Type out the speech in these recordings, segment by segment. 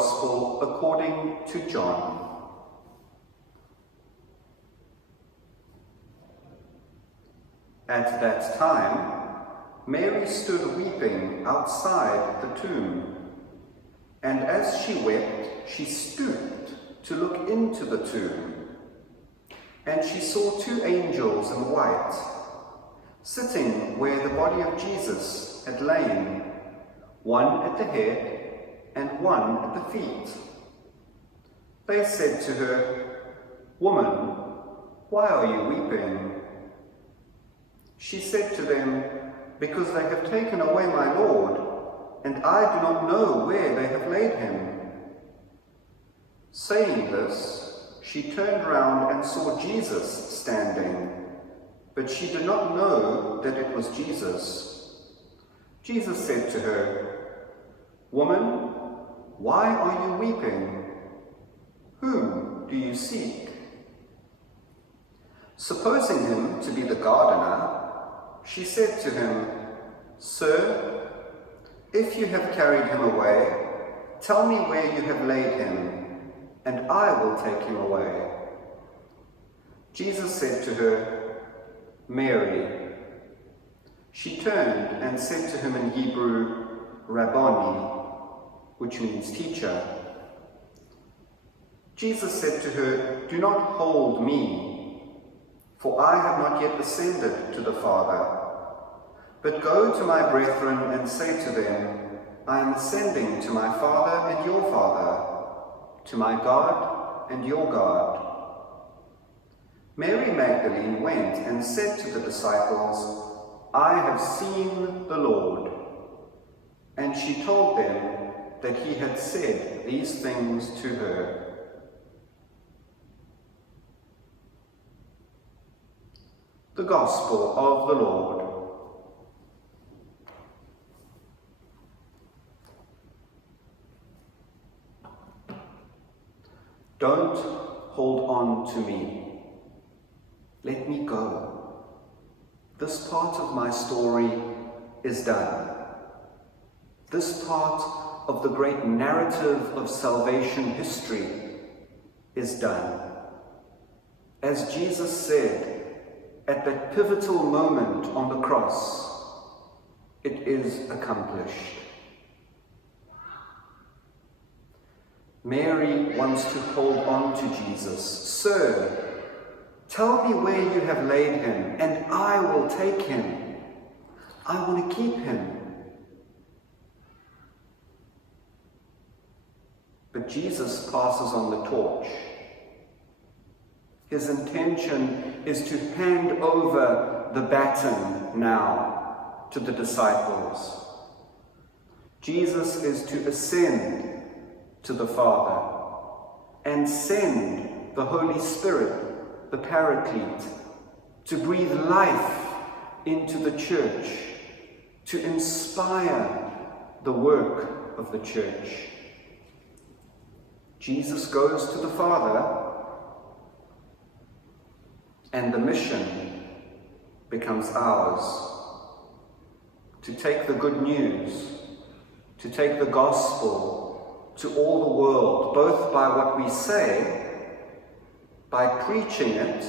Gospel according to John. At that time, Mary stood weeping outside the tomb, and as she wept, she stooped to look into the tomb. And she saw two angels in white, sitting where the body of Jesus had lain, one at the head and one at the feet. They said to her, "Woman, why are you weeping?" She said to them, "Because they have taken away my Lord, and I do not know where they have laid him." Saying this, she turned round and saw Jesus standing, but she did not know that it was Jesus. Jesus said to her, "Woman, why are you weeping? Whom do you seek?" Supposing him to be the gardener, she said to him, "Sir, if you have carried him away, tell me where you have laid him, and I will take him away." Jesus said to her, "Mary." She turned and said to him in Hebrew, "Rabboni," which means teacher. Jesus said to her, "Do not hold me, for I have not yet ascended to the Father. But go to my brethren and say to them, I am ascending to my Father and your Father, to my God and your God." Mary Magdalene went and said to the disciples, "I have seen the Lord." And she told them that he had said these things to her. The Gospel of the Lord. Don't hold on to me. Let me go. This part of my story is done. This part of the great narrative of salvation history is done. As Jesus said at that pivotal moment on the cross, it is accomplished. Mary wants to hold on to Jesus. "Sir, tell me where you have laid him, and I will take him. I want to keep him." But Jesus passes on the torch. His intention is to hand over the baton now to the disciples. Jesus is to ascend to the Father and send the Holy Spirit, the Paraclete, to breathe life into the church, to inspire the work of the church. Jesus goes to the Father, and the mission becomes ours, to take the good news, to take the gospel to all the world, both by what we say, by preaching it,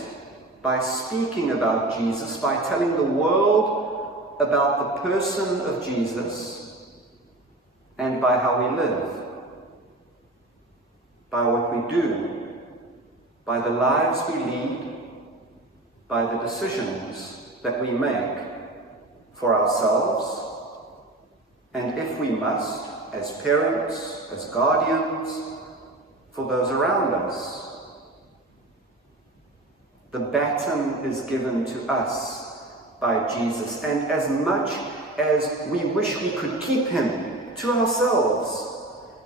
by speaking about Jesus, by telling the world about the person of Jesus, and by how we live, by what we do, by the lives we lead, by the decisions that we make for ourselves, and if we must, as parents, as guardians, for those around us. The baton is given to us by Jesus, and as much as we wish we could keep him to ourselves,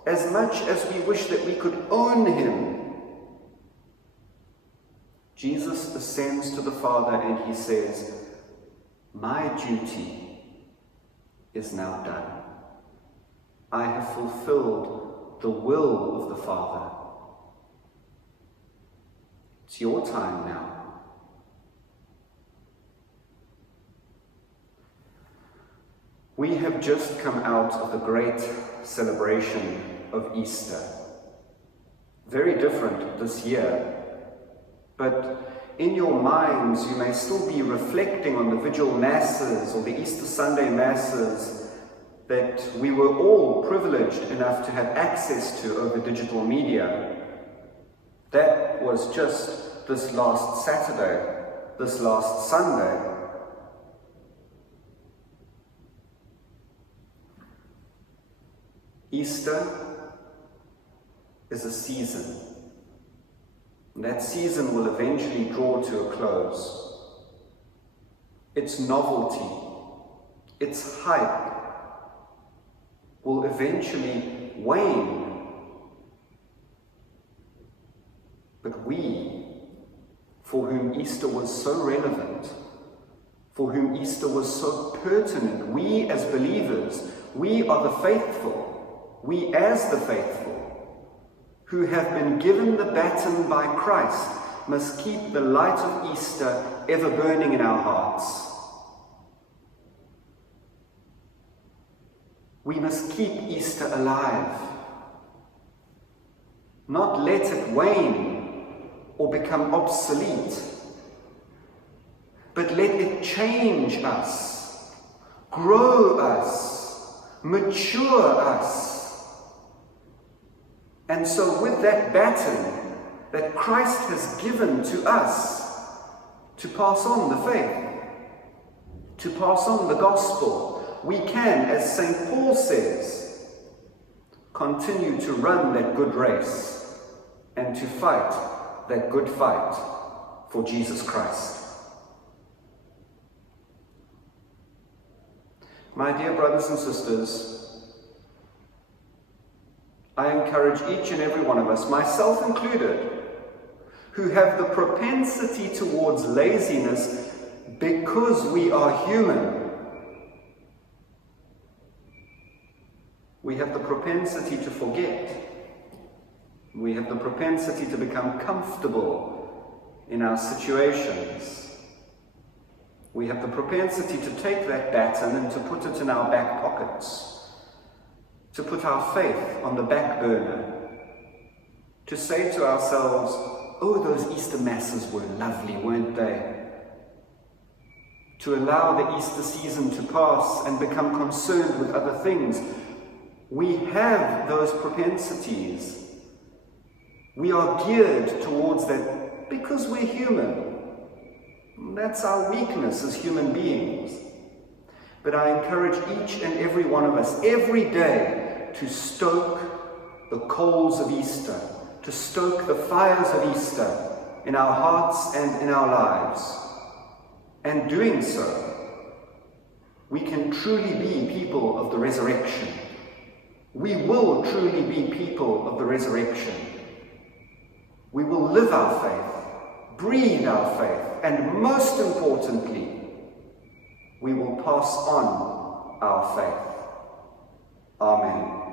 as much as we wish that we could own him, Jesus ascends to the Father and he says, "My duty is now done. I have fulfilled the will of the Father. It's your time now." We have just come out of the great celebration of Easter. Very different this year. But in your minds, you may still be reflecting on the vigil masses or the Easter Sunday masses that we were all privileged enough to have access to over digital media. That was just this last Saturday, this last Sunday. Easter is a season. And that season will eventually draw to a close. Its novelty, its hype will eventually wane. But we, for whom Easter was so relevant, for whom Easter was so pertinent, we as believers, we are the faithful, we as the faithful, who have been given the baton by Christ, must keep the light of Easter ever burning in our hearts. We must keep Easter alive, not let it wane or become obsolete, but let it change us, grow us, mature us. And so with that baton that Christ has given to us to pass on the faith, to pass on the gospel, we can, as St. Paul says, continue to run that good race and to fight that good fight for Jesus Christ. My dear brothers and sisters, I encourage each and every one of us, myself included, who have the propensity towards laziness because we are human. We have the propensity to forget. We have the propensity to become comfortable in our situations. We have the propensity to take that baton and to put it in our back pockets, to put our faith on the back burner, to say to ourselves, oh, those Easter masses were lovely, weren't they? To allow the Easter season to pass and become concerned with other things. We have those propensities. We are geared towards that because we're human. That's our weakness as human beings. But I encourage each and every one of us every day to stoke the coals of Easter, to stoke the fires of Easter in our hearts and in our lives. And doing so, we can truly be people of the resurrection. We will truly be people of the resurrection. We will live our faith, breathe our faith, and most importantly, we will pass on our faith. Amen.